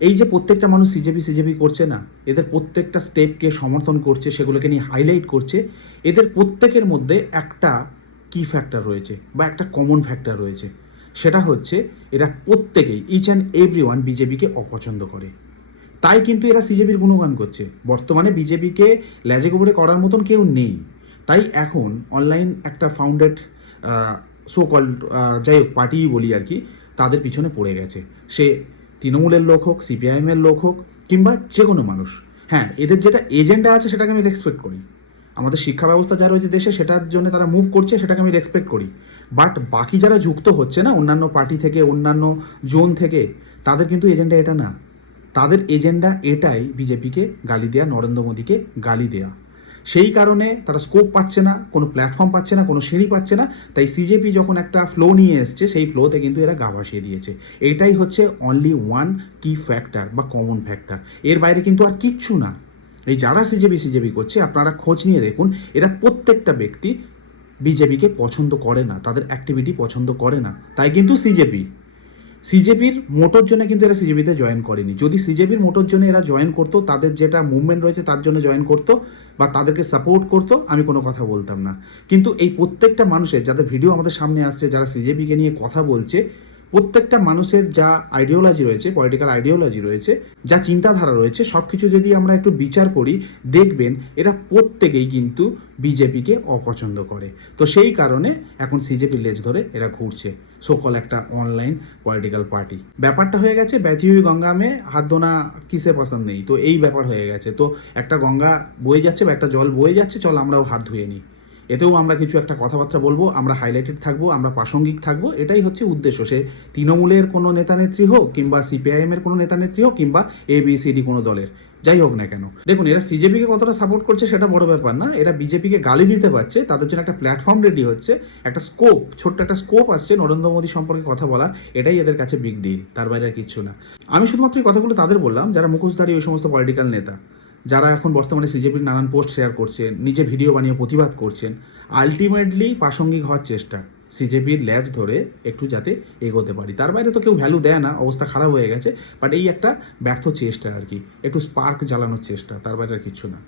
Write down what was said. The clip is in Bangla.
এই যে প্রত্যেকটা মানুষ সিজেপি করছে না, এদের প্রত্যেকটা স্টেপকে সমর্থন করছে, সেগুলোকে নিয়ে হাইলাইট করছে, এদের প্রত্যেকের মধ্যে একটা কি ফ্যাক্টর রয়েছে বা একটা কমন ফ্যাক্টর রয়েছে। সেটা হচ্ছে এরা প্রত্যেকেই ইচ অ্যান্ড এভরি ওয়ান বিজেপিকে অপছন্দ করে। তাই কিন্তু এরা সিজেপির গুণগান করছে। বর্তমানে বিজেপিকে ল্যাজে গোবরে করার মতন কেউ নেই। তাই এখন অনলাইন একটা ফাউন্ডেড সো কল্ড যাই হোক পার্টি বলি আর কি, তাদের পিছনে পড়ে গেছে। সে তৃণমূলের লোক হোক, সিপিআইএমের লোক হোক, কিংবা যে কোনো মানুষ। হ্যাঁ, এদের যেটা এজেন্ডা আছে সেটাকে আমি রেসপেক্ট করি। আমাদের শিক্ষা ব্যবস্থা যা রয়েছে দেশে, সেটার জন্য তারা মুভ করছে, সেটাকে আমি রেসপেক্ট করি। বাট বাকি যারা যুক্ত হচ্ছে না অন্যান্য পার্টি থেকে, অন্যান্য জোন থেকে, তাদের কিন্তু এজেন্ডা এটা না। তাদের এজেন্ডা এটাই বিজেপিকে গালি দেয়া, নরেন্দ্র মোদীকে গালি দেয়া। সেই কারণে তারা স্কোপ পাচ্ছে না, কোনো প্ল্যাটফর্ম পাচ্ছে না, কোনো সিঁড়ি পাচ্ছে না। তাই সিজেপি যখন একটা ফ্লো নিয়ে এসছে, সেই ফ্লোতে কিন্তু এরা গা ভাসিয়ে দিয়েছে। এটাই হচ্ছে অনলি ওয়ান কি ফ্যাক্টর বা কমন ফ্যাক্টর। এর বাইরে কিন্তু আর কিচ্ছু না। এই যারা সিজেপি করছে, আপনারা খোঁজ নিয়ে দেখুন, এরা প্রত্যেকটা ব্যক্তি বিজেপিকে পছন্দ করে না, তাদের অ্যাক্টিভিটি পছন্দ করে না। তাই কিন্তু সিজেপির মোটর জন্য কিন্তু এরা সিজেপিতে জয়েন করেনি। যদি সিজেপির মোটর জন্য এরা জয়েন করতো, তাদের যেটা মুভমেন্ট রয়েছে তার জন্য জয়েন করতো বা তাদেরকে সাপোর্ট করতো, আমি কোনো কথা বলতাম না। কিন্তু এই প্রত্যেকটা মানুষের যাদের ভিডিও আমাদের সামনে আসছে, যারা সিজেপিকে নিয়ে কথা বলছে, প্রত্যেকটা মানুষের যা আইডিওলজি রয়েছে, পলিটিক্যাল আইডিওলজি রয়েছে, যা চিন্তাধারা রয়েছে, সব কিছু যদি আমরা একটু বিচার করি, দেখবেন এরা প্রত্যেকেই কিন্তু বিজেপিকে অপছন্দ করে। তো সেই কারণে এখন সিজেপির লেজ ধরে এরা ঘুরছে, সকল একটা অনলাইন পলিটিক্যাল পার্টি। ব্যাপারটা হয়ে গেছে ব্যাথি হুই গঙ্গা মে হাত ধোনা কিসে পছন্দ নেই, তো এই ব্যাপার হয়ে গেছে। তো একটা গঙ্গা বয়ে যাচ্ছে বা একটা জল বয়ে যাচ্ছে, চল আমরাও হাত ধুয়ে নিই। এতেও আমরা কিছু একটা কথাবার্তা বলবো, আমরা হাইলাইটেড থাকবো, আমরা প্রাসঙ্গিক থাকবো, এটাই হচ্ছে উদ্দেশ্য। সে তৃণমূলের কোনো নেতানেত্রী হোক, কিংবা সিপিআইএমের কোনো নেতানেত্রী হোক, কিংবা এবিসিডি কোনো দলের যাই হোক না কেন। দেখুন, এরা সিজেপিকে কতটা সাপোর্ট করছে সেটা বড় ব্যাপার না, এরা বিজেপিকে গালি দিতে পারছে, তাদের জন্য একটা প্ল্যাটফর্ম রেডি হচ্ছে, একটা স্কোপ, ছোট্ট একটা স্কোপ আসছে নরেন্দ্র মোদী সম্পর্কে কথা বলার, এটাই এদের কাছে বিগ ডিল, তার বাইরে আর কিছু না। আমি শুধুমাত্র এই কথাগুলো তাদের বললাম যারা মুখোশধারী ওই সমস্ত পলিটিক্যাল নেতা, যারা এখন বর্তমানে সিজেপির নানান পোস্ট শেয়ার করছেন, নিজে ভিডিও বানিয়ে প্রতিবাদ করছেন। আলটিমেটলি প্রাসঙ্গিক হওয়ার চেষ্টা, সিজেপির ল্যাজ ধরে একটু যাতে এগোতে পারি। তার বাইরে তো কেউ ভ্যালু দেয় না, অবস্থা খারাপ হয়ে গেছে। বাট এই একটা ব্যর্থ চেষ্টা আর কি, একটু স্পার্ক জ্বালানোর চেষ্টা, তার বাইরে আর কিছু না।